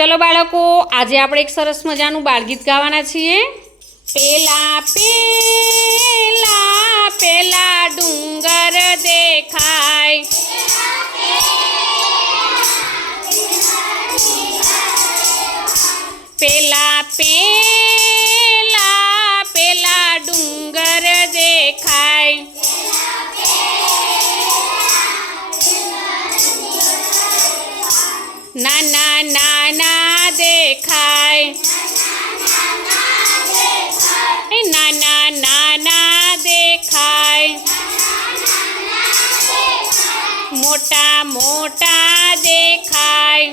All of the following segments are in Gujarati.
चलो बाळको आज આપણે એક સરસ મજાનું બાળગીત ગાવાના છીએ। પેલા પેલા પેલા ડુંગર દેખાય, પેલા પેલા પેલા ડુંગર દેખાય, નાના નાના દેખાય, નાના નાના દેખાય, મોટા મોટા દેખાય,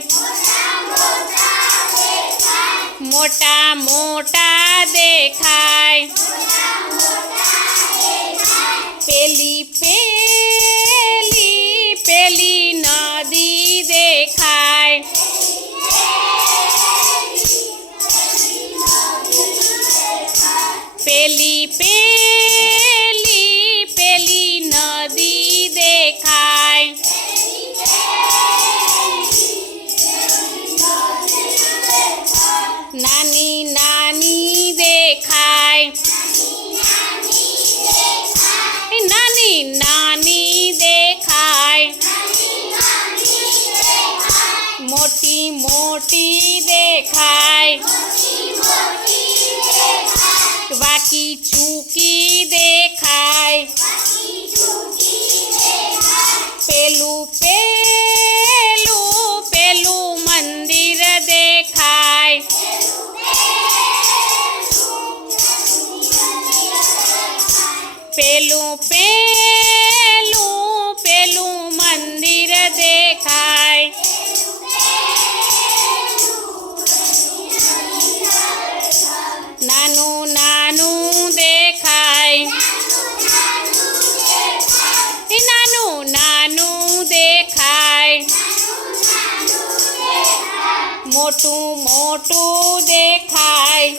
મોટા મોટા દેખાય, પેલી પેલી પેલી નદી દેખાય, પેલી પેલી પેલી નદી દેખાય, નાની નાની દેખાય, નાની નાની દેખાય, મોટી મોટી દેખાય, વાકી ચૂકી દેખાય, પેલું પેલું પેલું મંદિર દેખાય, પેલું પેલું પેલું મંદિર દેખાય, નાનું નાનું દેખાય, નાનું નાનું દેખાય, મોટું મોટું દેખાય,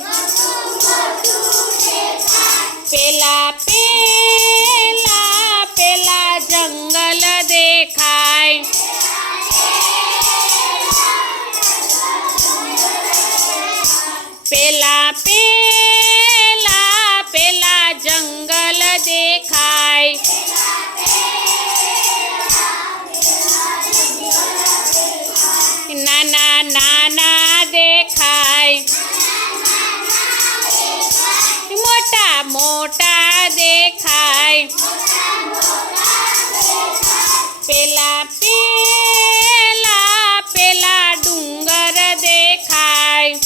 પેલા પેલા પેલા જંગલ દેખાય, પેલા પેલા પેલા જંગલ દેખાય, નાના નાના દેખાય, મોટા મોટા દેખાય, પેલા પેલા પેલા ડુંગર દેખાય,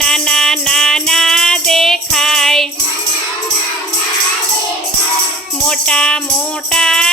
નાના નાના દેખાય, મોટા મોટા